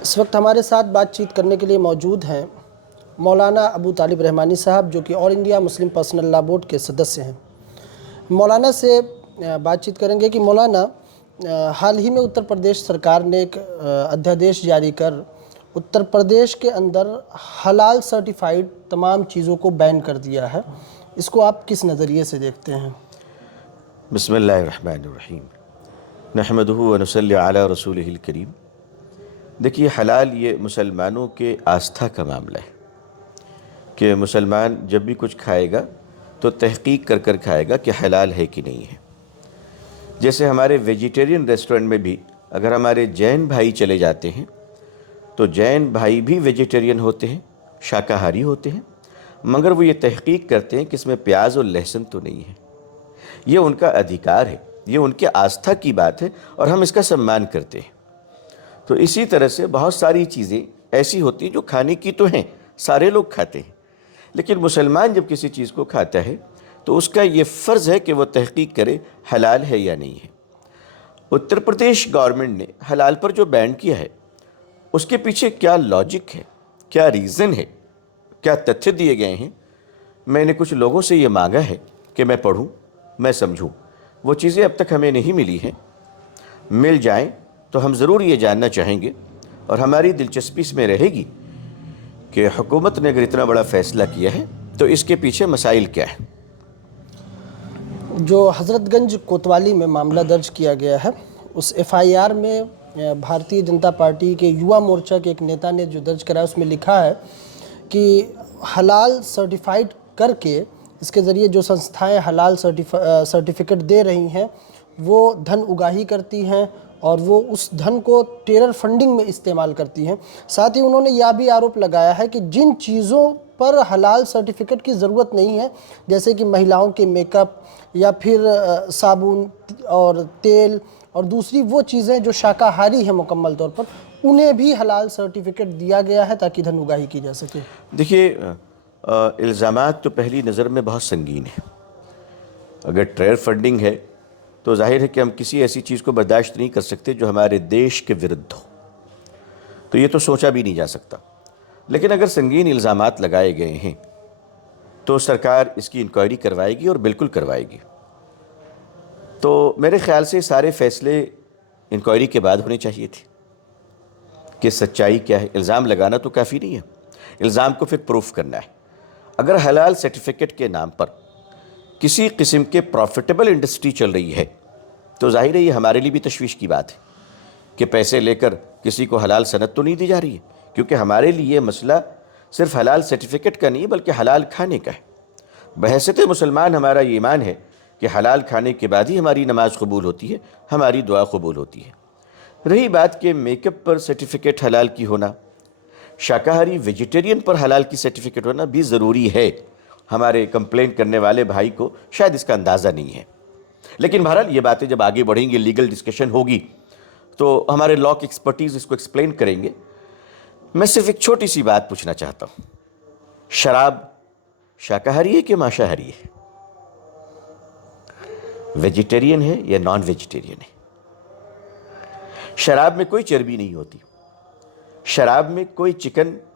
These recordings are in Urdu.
اس وقت ہمارے ساتھ بات چیت کرنے کے لیے موجود ہیں مولانا ابو طالب رحمانی صاحب، جو کہ آل انڈیا مسلم پرسنل لا بورڈ کے سدسیہ ہیں۔ مولانا سے بات چیت کریں گے کہ مولانا، حال ہی میں اتر پردیش سرکار نے ایک ادھیادیش جاری کر اتر پردیش کے اندر حلال سرٹیفائیڈ تمام چیزوں کو بین کر دیا ہے، اس کو آپ کس نظریے سے دیکھتے ہیں؟ بسم اللہ الرحمن الرحیم، نحمدہ ونصلی علی رسولہ الکریم۔ دیکھیے، حلال یہ مسلمانوں کے آستھا کا معاملہ ہے کہ مسلمان جب بھی کچھ کھائے گا تو تحقیق کر کر کھائے گا کہ حلال ہے کہ نہیں ہے۔ جیسے ہمارے ویجیٹیرین ریسٹورنٹ میں بھی اگر ہمارے جین بھائی چلے جاتے ہیں تو جین بھائی بھی ویجیٹیرین ہوتے ہیں، شاکاہاری ہوتے ہیں، مگر وہ یہ تحقیق کرتے ہیں کہ اس میں پیاز اور لہسن تو نہیں ہے۔ یہ ان کا ادھیکار ہے، یہ ان کے آستھا کی بات ہے اور ہم اس کا سمان کرتے ہیں۔ تو اسی طرح سے بہت ساری چیزیں ایسی ہوتی ہیں جو کھانے کی تو ہیں، سارے لوگ کھاتے ہیں، لیکن مسلمان جب کسی چیز کو کھاتا ہے تو اس کا یہ فرض ہے کہ وہ تحقیق کرے حلال ہے یا نہیں ہے۔ اتر پردیش گورنمنٹ نے حلال پر جو بین کیا ہے اس کے پیچھے کیا لاجک ہے، کیا ریزن ہے، کیا تتھیہ دیے گئے ہیں، میں نے کچھ لوگوں سے یہ مانگا ہے کہ میں پڑھوں، میں سمجھوں۔ وہ چیزیں اب تک ہمیں نہیں ملی ہیں، مل جائیں تو ہم ضرور یہ جاننا چاہیں گے، اور ہماری دلچسپی اس میں رہے گی کہ حکومت نے اگر اتنا بڑا فیصلہ کیا ہے تو اس کے پیچھے مسائل کیا ہے۔ جو حضرت گنج کوتوالی میں معاملہ درج کیا گیا ہے، اس ایف آئی آر میں بھارتیہ جنتا پارٹی کے یووا مورچہ کے ایک نیتا نے جو درج کرا ہے، اس میں لکھا ہے کہ حلال سرٹیفائیڈ کر کے اس کے ذریعے جو سنستھائیں حلال سرٹیفکیٹ دے رہی ہیں وہ دھن اگاہی کرتی ہیں اور وہ اس دھن کو ٹیرر فنڈنگ میں استعمال کرتی ہیں۔ ساتھ ہی انہوں نے یہ بھی آروپ لگایا ہے کہ جن چیزوں پر حلال سرٹیفکیٹ کی ضرورت نہیں ہے، جیسے کہ مہیلاؤں کے میک اپ یا پھر صابن اور تیل اور دوسری وہ چیزیں جو شاکاہاری ہیں مکمل طور پر، انہیں بھی حلال سرٹیفکیٹ دیا گیا ہے تاکہ دھن اگاہی کی جا سکے۔ دیکھیے، الزامات تو پہلی نظر میں بہت سنگین ہیں۔ اگر ٹیرر فنڈنگ ہے تو ظاہر ہے کہ ہم کسی ایسی چیز کو برداشت نہیں کر سکتے جو ہمارے دیش کے ورد ہو، تو یہ تو سوچا بھی نہیں جا سکتا۔ لیکن اگر سنگین الزامات لگائے گئے ہیں تو سرکار اس کی انکوائری کروائے گی، اور بالکل کروائے گی۔ تو میرے خیال سے سارے فیصلے انکوائری کے بعد ہونے چاہیے تھے کہ سچائی کیا ہے۔ الزام لگانا تو کافی نہیں ہے، الزام کو پھر پروف کرنا ہے۔ اگر حلال سرٹیفکیٹ کے نام پر کسی قسم کے پروفیٹیبل انڈسٹری چل رہی ہے تو ظاہر ہے یہ ہمارے لیے بھی تشویش کی بات ہے کہ پیسے لے کر کسی کو حلال صنعت تو نہیں دی جا رہی ہے، کیونکہ ہمارے لیے یہ مسئلہ صرف حلال سرٹیفکیٹ کا نہیں بلکہ حلال کھانے کا ہے۔ بحیثیت مسلمان ہمارا یہ ایمان ہے کہ حلال کھانے کے بعد ہی ہماری نماز قبول ہوتی ہے، ہماری دعا قبول ہوتی ہے۔ رہی بات کہ میک اپ پر سرٹیفکیٹ حلال کی ہونا، شاکاہاری ویجیٹیرین پر حلال کی سرٹیفکیٹ ہونا بھی ضروری ہے۔ ہمارے کمپلین کرنے والے بھائی کو شاید اس کا اندازہ نہیں ہے، لیکن بہرحال یہ باتیں جب آگے بڑھیں گی، لیگل ڈسکشن ہوگی تو ہمارے لا کی ایکسپرٹیز اس کو ایکسپلین کریں گے۔ میں صرف ایک چھوٹی سی بات پوچھنا چاہتا ہوں، شراب شاکاہاری ہے کہ مانساہاری ہے؟ ویجیٹیرین ہے یا نان ویجیٹیرین ہے؟ شراب میں کوئی چربی نہیں ہوتی، شراب میں کوئی چکن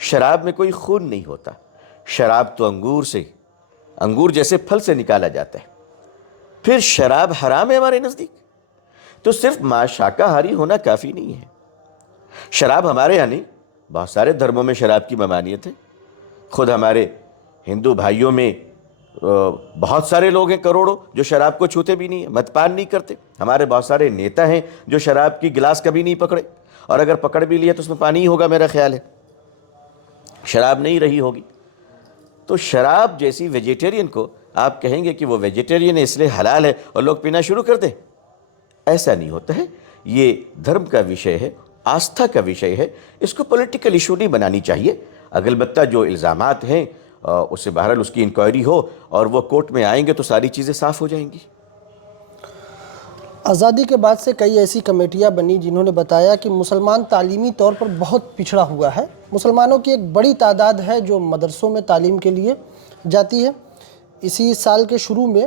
شراب میں کوئی خون نہیں ہوتا۔ شراب تو انگور جیسے پھل سے نکالا جاتا ہے۔ پھر شراب حرام ہے ہمارے نزدیک؟ تو صرف شاکاہاری ہونا کافی نہیں ہے۔ شراب ہمارے یہاں نہیں، بہت سارے دھرموں میں شراب کی ممانعت ہے۔ خود ہمارے ہندو بھائیوں میں بہت سارے لوگ ہیں، کروڑوں، جو شراب کو چھوتے بھی نہیں ہیں، مدپان نہیں کرتے۔ ہمارے بہت سارے نیتا ہیں جو شراب کی گلاس کبھی نہیں پکڑے، اور اگر پکڑ بھی لیا تو اس میں پانی ہی ہوگا، میرا خیال ہے شراب نہیں رہی ہوگی۔ تو شراب جیسی ویجیٹیرین کو آپ کہیں گے کہ وہ ویجیٹیرین ہے اس لیے حلال ہے، اور لوگ پینا شروع کر دیں؟ ایسا نہیں ہوتا ہے۔ یہ دھرم کا وشے ہے، آستھا کا وشے ہے، اس کو پولیٹیکل ایشو نہیں بنانی چاہیے۔ اگر البتہ جو الزامات ہیں اس سے بہرحال اس کی انکوائری ہو اور وہ کورٹ میں آئیں گے تو ساری چیزیں صاف ہو جائیں گی۔ آزادی کے بعد سے کئی ایسی کمیٹیاں بنی جنہوں نے بتایا کہ مسلمان تعلیمی طور پر بہت پچھڑا ہوا ہے۔ مسلمانوں کی ایک بڑی تعداد ہے جو مدرسوں میں تعلیم کے لیے جاتی ہے۔ اسی سال کے شروع میں